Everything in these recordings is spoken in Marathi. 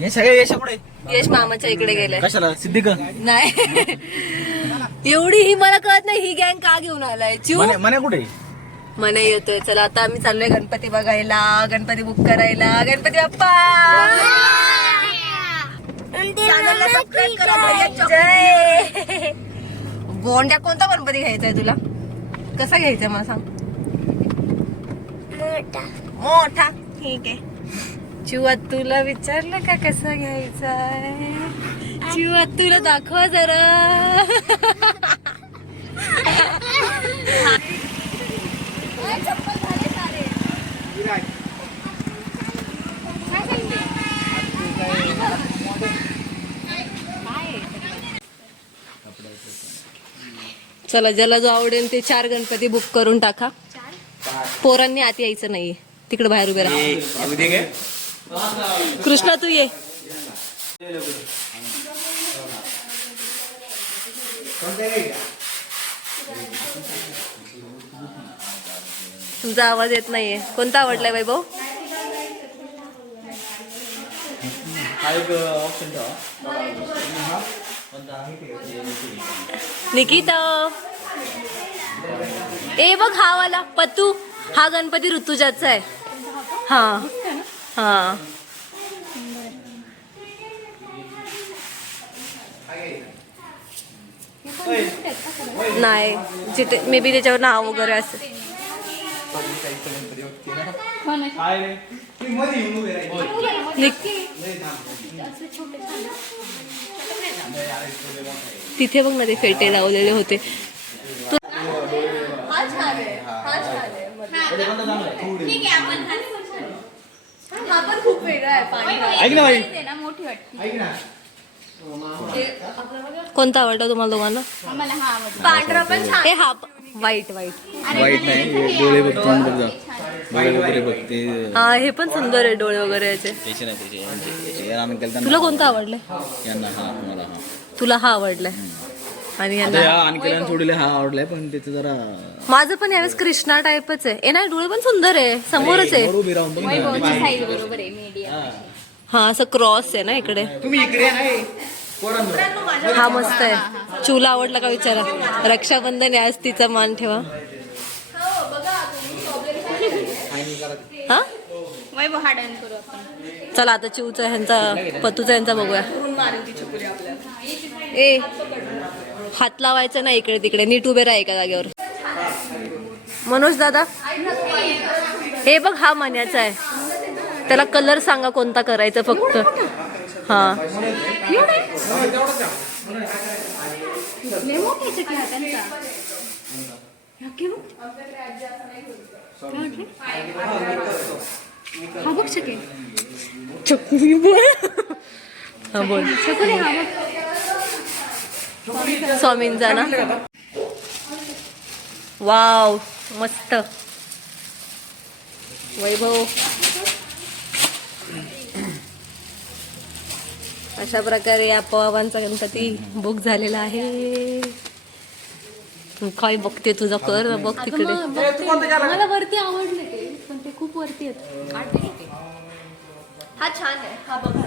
हे सगळे यश पुढे यश मामाच्या इकडे गेले. कशाला सिद्धिक नाही एवढी ही मला कळत नाही, ही गँग का घेऊन आलाय. मने कुठे मने येतोय. चला आता आम्ही चाललोय गणपती बघायला, गणपती बुक करायला. गणपती बाप्पा चॅनलला सबस्क्राईब करा. जय. गोंड्या कोणता गणपती घ्यायचा आहे तुला? कसा घ्यायचा मला सांग. मोठा ठीक आहे. चिवा तुला विचारलं का कसा घ्यायचा आहे? चिवा तुला दाखवा जरा. चला ज्याला जो आवडेल ते 4 गणपती बुक करून टाका. पोरांनी आत यायचं नाही, तिकडे बाहेर उभे राहा. कृष्णा तू ये. तुमचा आवाज येत नाहीये. कोणता आवडलाय वैभव? निकिता ए बघ हा वाला पतू. हा गणपती ऋतुजाचा आहे. हा हा नाही जिथे मे बी त्याच्यावर नाव वगैरे असेल. तिथे बघ ना ते फेटे लावलेले होते. हा पण खूप वेगळा आहे. कोणता आवडला तुम्हाला दोघांना? पांढरा पण छान. हा व्हाईट नाही डोळे बघतो वगैरे बघते. हा हे पण सुंदर आहे डोळे वगैरे याचे. तुला कोणता आवडलाय? तुला हा आवडलाय आणि हा आवडलाय पण त्याचं जरा. माझं पण यावेळेस कृष्णा टाईपच आहे. नाही डोळे पण सुंदर आहे, समोरच आहे. हा असं क्रॉस आहे ना इकडे. तुम्ही इकडे नाही. हा मस्त आहे. चूला आवडला का विचारा. रक्षाबंधन आहे आज, तिचा मान ठेवा. हा चला आता चिवचा ह्यांचा पतूचा ह्यांचा बघूया. ए हात लावायचा नाही इकडे तिकडे, नीट उभे राहा एका जागेवर. मनोज दादा हे बघ हा मण्याचा आहे. त्याला कलर सांगा कोणता करायचा फक्त. हा हा बघ शके चकुली बोल. हा बोल स्वामींचा ना. वाव मस्त. वैभव अशा प्रकारे या पवाबांचा गणपती बुक झालेला आहे. तू काय बघते तुझा कर बघ तिकडे. मला वरती आवडले ते पण ते खूप वरती आहेत. हा छान आहे. हा बघा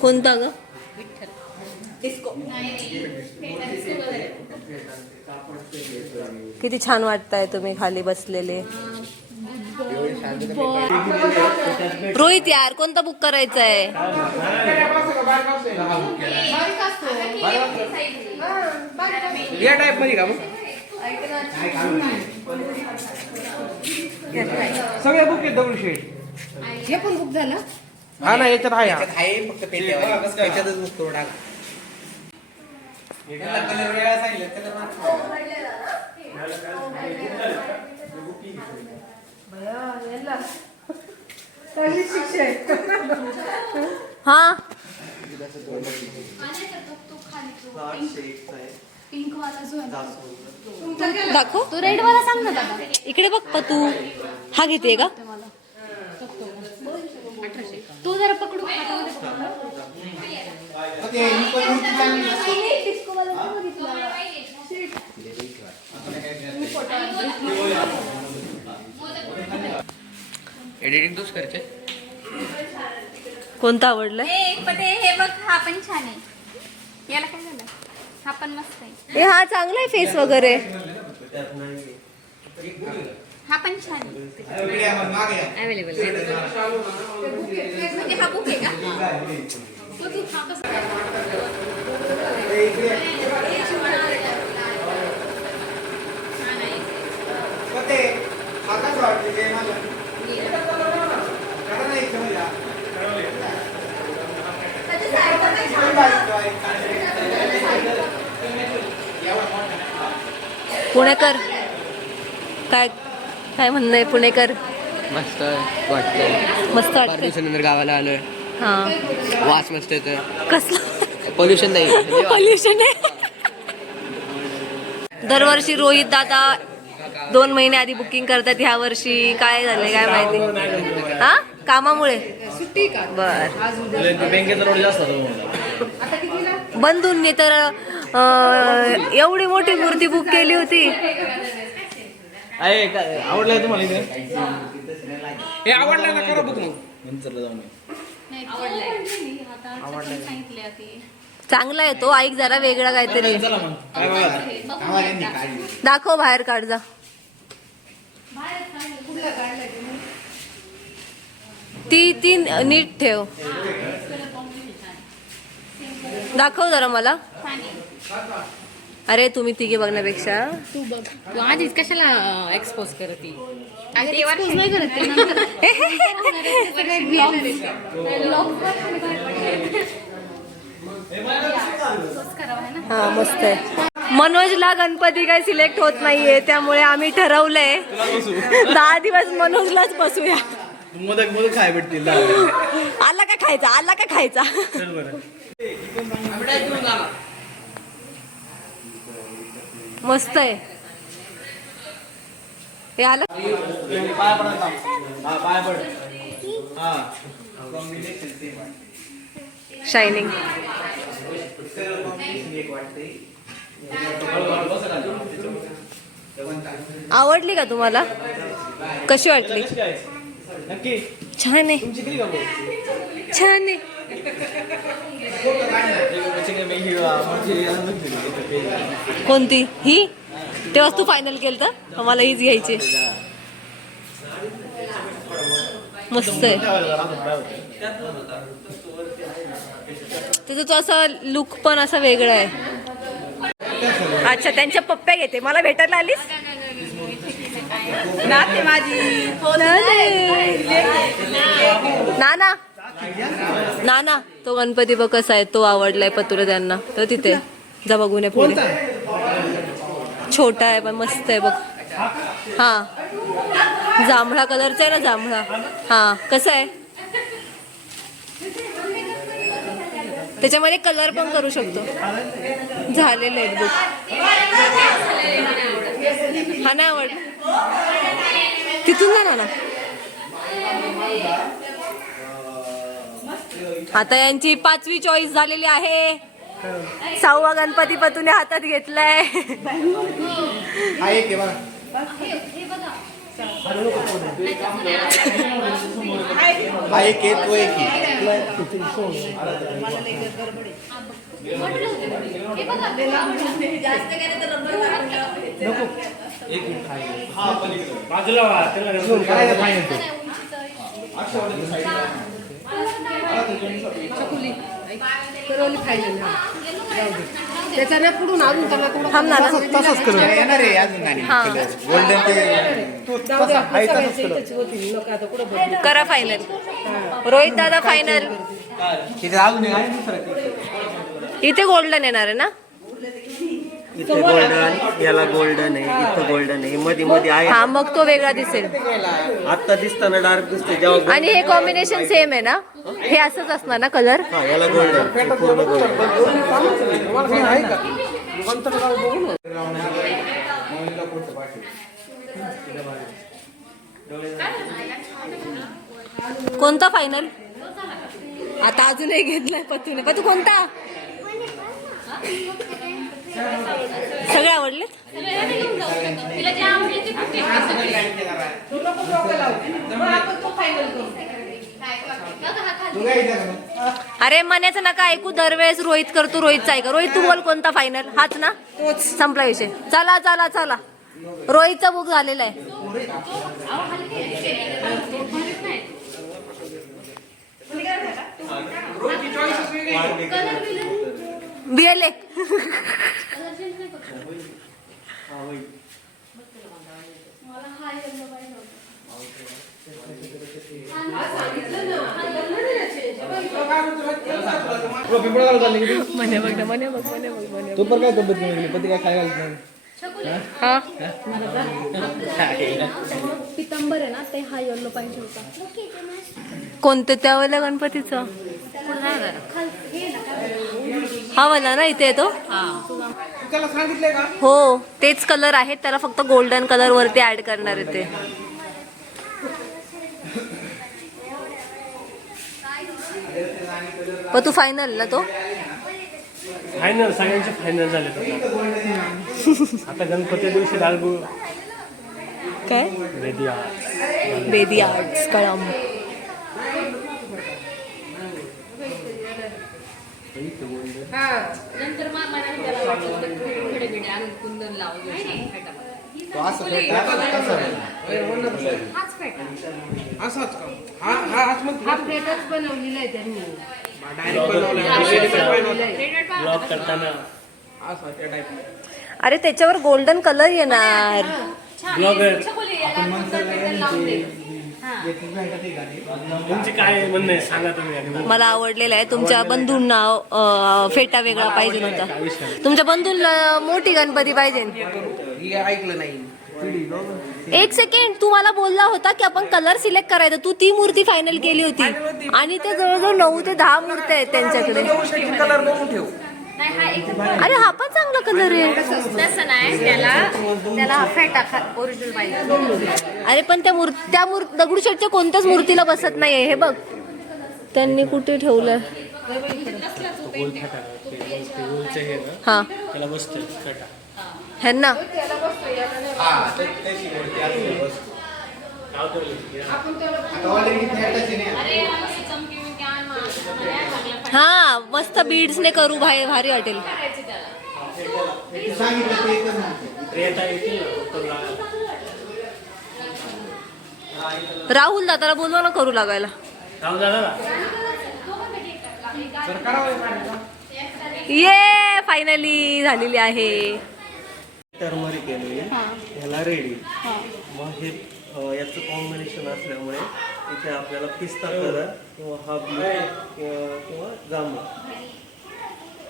कोणता ग? किती छान वाटताय तुम्ही खाली बसलेले. रोहित यार कोणता बुक करायचा आहे? या टाइप मध्ये का सगळे बुक आहेत दगडूशेठ. हे पण बुक झालं. हा ना याच्यात आहे फक्त त्याच्यातच बुक करून टाका. कलर वेगळा सांगितलं हा दाखव. तो रेड वाला सांग ना दादा. इकडे बघ पतू. हा घेते का? तू जरा पकडू. एडिटिंग तूच करते. कोणता आवडलाय? हे बघ, हा पण छान आहे. याला काय झालं? हा पण मस्त आहे. हा चांगला आहे फेस वगैरे. हा पण छान आहे. अवेलेबल म्हणजे हा बुक आहे का? पुणेकर काय काय म्हणणं आहे पुणेकर? मस्त वाटतं. मस्त वाटतं. परमिशन नंतर गावाला आलोय. हा वास मस्त येतं. कसलं पोल्युशन नाही. पॉल्युशन आहे. दरवर्षी रोहित दादा 2 महिने आधी बुकिंग करतात. ह्या वर्षी काय झालंय काय माहिती. हा कामामुळे बर. बँकेचा रोड जास्त बंधूंनी तर एवढी मोठी मूर्ती बुक केली होती. आवडलाय तुम्हाला इथे? हे आवडलाय ना, करा बुक मग नंतर जाऊन. चांगला आहे तो. ऐक जरा वेगळा काहीतरी. चला मग काय बघा. दाखव बाहेर काढ जा. ती नीट ठेव. दाखव जरा मला. अरे तुम्ही तिघे बघण्यापेक्षा तू बघ, तू आधीच कशाला एक्सपोज करते? एक्सपोज नाही करत ते हा मस्त आहे. मनोजला गणपती काही सिलेक्ट होत नाहीये, त्यामुळे आम्ही ठरवलंय 10 दिवस मनोजलाच बसूया. मोदक खाय भेटतील. आला का खायचा, आला का खायचा. मस्त आहे. हे आलं शायनिंग. आवडली का तुम्हाला? कशी वाटली? नक्की छान आहे, छान आहे. कोणती ही? तेव्हाच तू फायनल केलं तर आम्हाला हीच घ्यायची. मस्त आहे. त्याचा तो असा लुक पण असा वेगळा आहे. अच्छा त्यांच्या पप्प्या घेते. मला भेटायला आलीस ना? ते माझी नाना नाना तो गणपती बघ कसा आहे. तो आवडलाय पतुला त्यांना, तर तिथे जा बघून ये पुढे. छोटा आहे पण मस्त आहे बघ. हा जांभळा कलरचा आहे ना, जांभळा. हा कसा आहे? त्याच्यामध्ये कलर पण करू शकतो. झालेले आहेत बुक. हा नाही आवडला? तिथून जा ना. आता यांची 5वी चॉईस झालेली आहे. 6वा गणपती पतूने हातात घेतलाय. त्याच्या पुढून अजून त्याला थांब ना. येणार आहे अजून. गोल्डन ते करा फायनल. रोहित दादा फायनल. अजून इथे गोल्डन येणार आहे ना? इथे गोल्डन, याला गोल्डन आहे, इथं गोल्डन आहे, मध्ये मध्ये आहे. हा मग तो वेगळा दिसेल. आता दिसताना डार्क दिसते जेव्हा. आणि हे कॉम्बिनेशन सेम आहे ना? हे असंच असणार ना कलर? हा याला गोल्डन, पूर्ण गोल्डन. कोणता फायनल? आता अजूनही घेतलाय पतूने. पतू कोणता? सगळे आवडले? तिला जे आवडले ते कुठे बघा हा खाली अरे मण्याचं नका ऐकू, दरवेळेस रोहित करतो, रोहितचा ऐका. रोहित तू बोल कोणता फायनल? हाच ना, संपला विषय. चला चला चला, रोहितचा बुक झालेला आहे. बीएलए मने बघ ना, मने बघ, मने बघ, मने तू पण काय तब्येत नाही पण काय खायला नाही. हा पितांबर आहे ना, ते हा येलो पाहिजे होता. कोणतं त्यावेळेला गणपतीचं? हा वाला ना इथे येतो. त्याला सांगितलंय का? हो तेच कलर आहेत, त्याला फक्त गोल्डन कलर वरती ऍड करणार आहे ते. पण तू फायनल ना तो? फायनल सगळ्यांचे फायनल झाले आता गणपती दिवशी लालगुळ काय बेदी आर्ट्स कळम. नंतर मग मला त्याला वाटलं ते कडे बिडे आणून कुंदन लावून तो असं फेटा, तसं. हाच फेटा. असाच का? हाच मग हा प्लेटच बनवलेला आहे त्यांनी. डायरेक्ट बनवला. ब्लॉक करताना असा त्या टाईप. अरे त्याच्यावर गोल्डन कलर येणार. ब्लॉगर तुमचे काय म्हणणं आहे सांगा तुम्ही. आणि मला आवडलेलं आहे. तुमच्या बंधूंना फेटा वेगळा पाहिजे होता. तुमच्या बंधूंना मोठी गणपती पाहिजे. हे ऐकलं नाही. एक सेकंड, तू मला बोलला होता की आपण कलर सिलेक्ट करायचा. तू ती मूर्ती फायनल केली होती आणि ते जवळजवळ 9 ते 10 मूर्त्या आहेत त्यांच्याकडे. कलर बघून ठेव. अरे हा पण चांगला कलर आहे. तसं नाही, त्याला हा फेटा ओरिजिनल पाहिजे. अरे पण त्या दगडूशेठच्या कोणत्याच मूर्तीला बसत नाहीये. हे बघ त्यांनी कुठे ठेवलं. हा त्याला बसतोय फेटा. ह्यांना हा मस्त बीड्सने करू, भारी वाटेल. राहुल दादाला बोलवा ना करू लागायला. ये फायनली झालेली आहे. टर्मरिक केली ह्याला रेडी. मग हे याचं कॉम्बिनेशन असल्यामुळे इथे आपल्याला पिस्ता कलर किंवा हा ब्लू किंवा जांभळा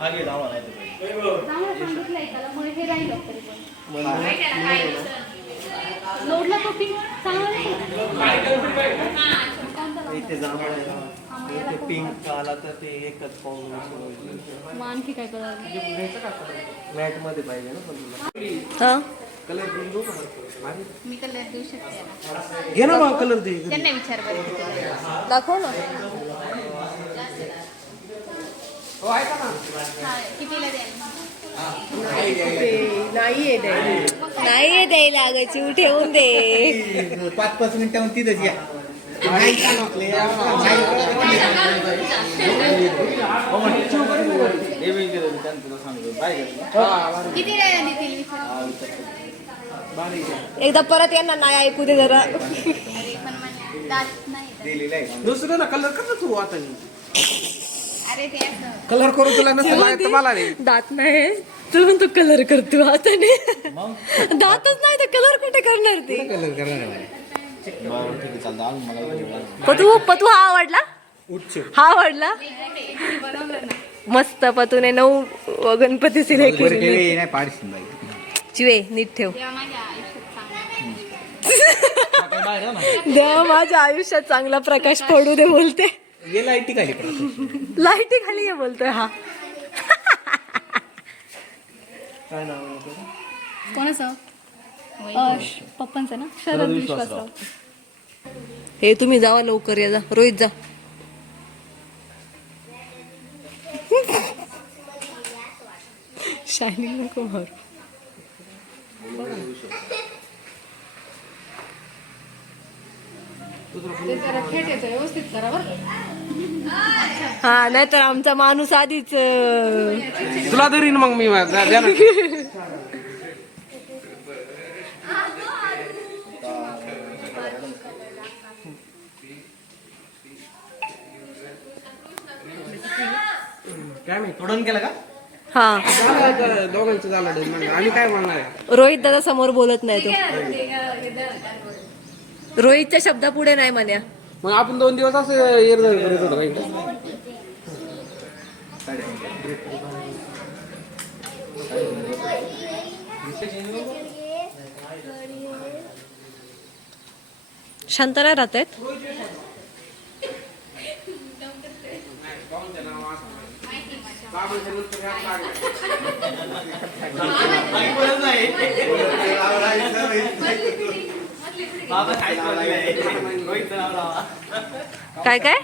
हा घे जांभळा नाही इथे जांभळा आहे, इथे पिंक आला तर ते एकच कॉम्बिनेशन. आणखी काय कलर? मॅट मध्ये पाहिजे ना पण तुला. हा कलर देऊ का? मी कलर देऊ शकते. घे ना मग कलर दे. त्यांना विचार बरं. दाखव ना. हो ऐका ना. कितीला द्याल? नाहीये नाही द्यायला अगायची, ठेवून दे. 5-5 मिनिटांवर तिथंच या. कितीला देतील विचार. एकदा परत यांना नाही ऐकू दे जरा. अरे पण मला दात नाही. दुसरं ना कलर कसं सुरू आता? अरे ते असं कलर करू तुला नसेल तर मला नाही. दात नाही तू म्हणतो कलर करतो हाताने. दातच नाही तर कलर कुठे करणार ते? कलर करणार. पतू हा आवडला? हा आवडला मस्त. पतूने 9 गणपती सिलेक्ट केले. नाही पाडशील बाई. चिवे नीट ठेव. तेव्हा माझ्या आयुष्यात चांगलं. देवा माझ्या आयुष्यात चांगला प्रकाश पडू दे बोलते. ये लाईटी खाली लाईटी खाली आहे बोलतोय हा. काय नाव आहे तुझं? कोणाचं? पप्पांचं ना, शरद विश्वासराव. हे तुम्ही जावा लवकर, या जा रोहित जा. शायनिंग नको मारू. ते जरा खेट येतं, व्यवस्थित करा बरं. हा नाहीतर आमचा माणूस आधीच तुला धरीन मग मी द्या ना. काय मी थोडं केलं का हा झालं दोघांचं झालं मग आम्ही काय म्हणणार आहे. रोहित दादा समोर बोलत नाही तो. रोहितच्या शब्दा पुढे नाही म्हण्या. मग आपण 2 दिवस असं येरझार करत होतो का इकडे? शांत नाही राहत आहेत. काय काय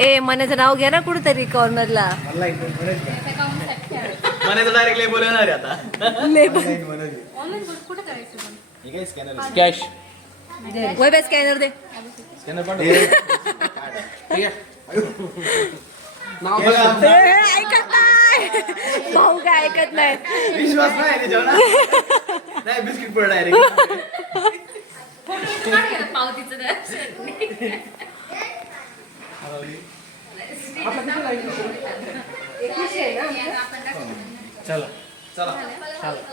ए मनाचं नाव घ्या ना कुठेतरी कॉर्नरला. डायरेक्टली बोलवणार आता कॅश वय स्कॅनर दे. नाव ऐकत नाही भाऊ काय ऐकत नाही. विश्वास नाही त्याच्यावर नाही बिस्किट पड डायरेक्ट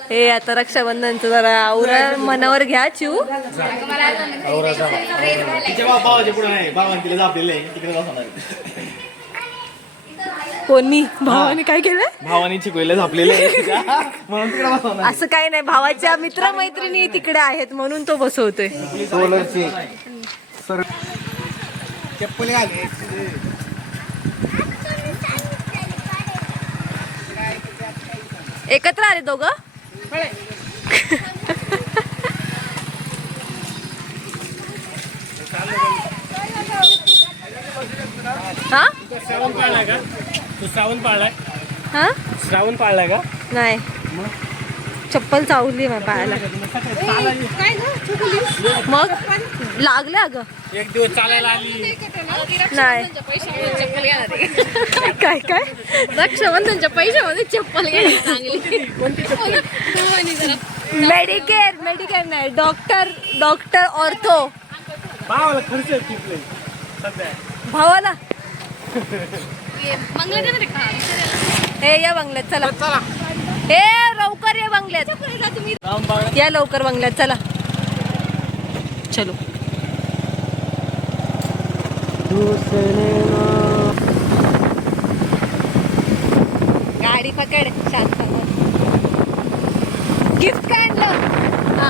हे आता रक्षाबंधनचं जरा आवरा मनावर घ्या चिव. तिच्या भावाच्या पुढे नाही भावाने तिला जापलेलं आहे तिकडे जाणार कोणी भावाने काय केलं भावाने चिकवेला झापलेलं आहे म्हणून तिकडे बसवणार असं काही नाही. भावाच्या मित्रमैत्रिणी तिकडे आहेत म्हणून तो बसवतोय. सोलरची चप्पल घाले एकत्र आले दोघं. हा श्रावण पाळलाय का तू? श्रावण पाळलाय? हा श्रावण पाळलाय का? नाही चप्पल चावली मग पायाला. मग लागले अगं. एक दिवस चालायला आली. नाही काय काय रक्षाबंधनच्या पैशामध्ये चप्पल घ्यायची चांगली. मेडिकेअर मेडिकेअर नाही डॉक्टर ऑर्थो. भावाला खर्च किती सध्या? भावाला मंगला रे का हे या बंगल्यात चला. हे लवकर या बंगल्यात. या लवकर बंगल्यात चला. चलो गाडी पकड शांत. गिफ्ट काय आणलं? हा